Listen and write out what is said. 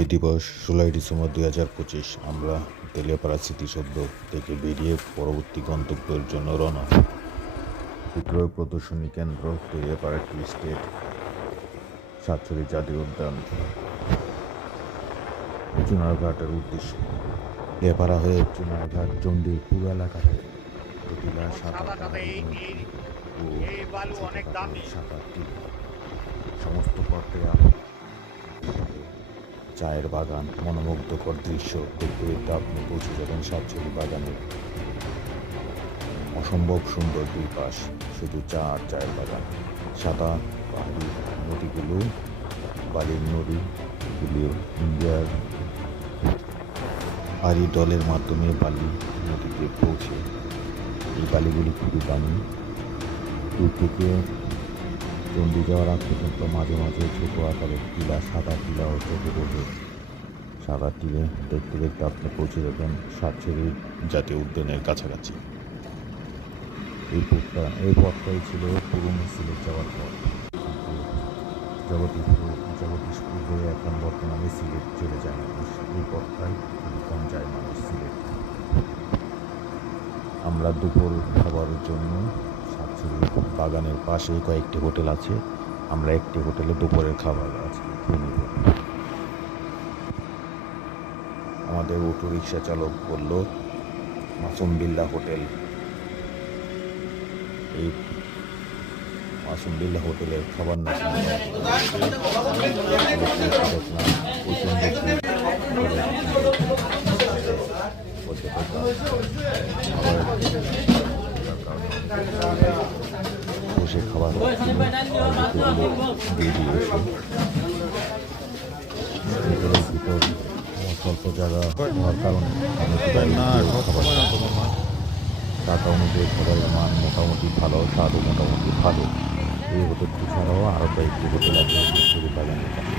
এই দিবস 16ই ডিসেম্বর 2025। আমরা তেলিয়াপাড়া স্মৃতিসৌধ থেকে বেরিয়ে পরবর্তী গন্তব্যের জন্য রওনা হই। বিক্রয় প্রদর্শনী কেন্দ্র, তেলিয়াপাড়া টি স্টেট, সাতছড়ি জাতীয় উদ্যান, চুনারঘাটের উদ্দেশ্যে। তেলিয়াপাড়া হয়ে চুনারঘাট, চণ্ডীপুর এলাকাতে জটিলা সাঁতার ও সাঁতারটি সমস্ত পথে চায়ের বাগান, মনোমুগ্ধকর দৃশ্য দেখতে দেখতে আপনি পৌঁছে যাবেন সাতছড়ি বাগানের। অসম্ভব সুন্দর দুই পাশ, শুধু চা আর চায়ের বাগান। সাদা পাহাড়ি নদীগুলো, বালির নদীগুলো ইন্ডিয়ার ভারী দলের মাধ্যমে বালি নদীতে পৌঁছে। এই বালিগুলি খুবই দামি। দূর থেকে চণ্ডী যাওয়ার আগ পর্যন্ত মাঝে মাঝে ছোট আকারের টিলা, সাদা টিলা ও চোখে পড়বে। সাদা টিলে দেখতে দেখতে আপনি পৌঁছে যাবেন সাতছড়ি জাতীয় উদ্যানের কাছাকাছি। এই পথটাই ছিল পুরনো সিলেট যাওয়ার পথ। জগদীশপুর হয়ে এখন বর্তমানে সিলেট চলে যায় মানুষ। এই পথটাই খুবই কম যায় মানুষ সিলেট। আমরা দুপুর খাবারের জন্য সাতছড়ি বাগানের পাশে কয়েকটি হোটেল আছে, আমরা একটি হোটেলে দুপুরের খাবার আজকে খেয়ে নেব। আমাদের অটো রিক্সা চালক বলল মাসুম বিল্লা হোটেল। এই মাসুম বিল্লা হোটেলের খাবার না বসে খাবার ভিতর স্বল্প জায়গা হওয়ার কারণে টাকা অনুযায়ী খাবারের মান মোটামুটি ভালো, স্বাদও মোটামুটি ভালো। এই হোটেলটি ছাড়াও আরও কয়েকটি হোটেল আছে বাগানের কাছে।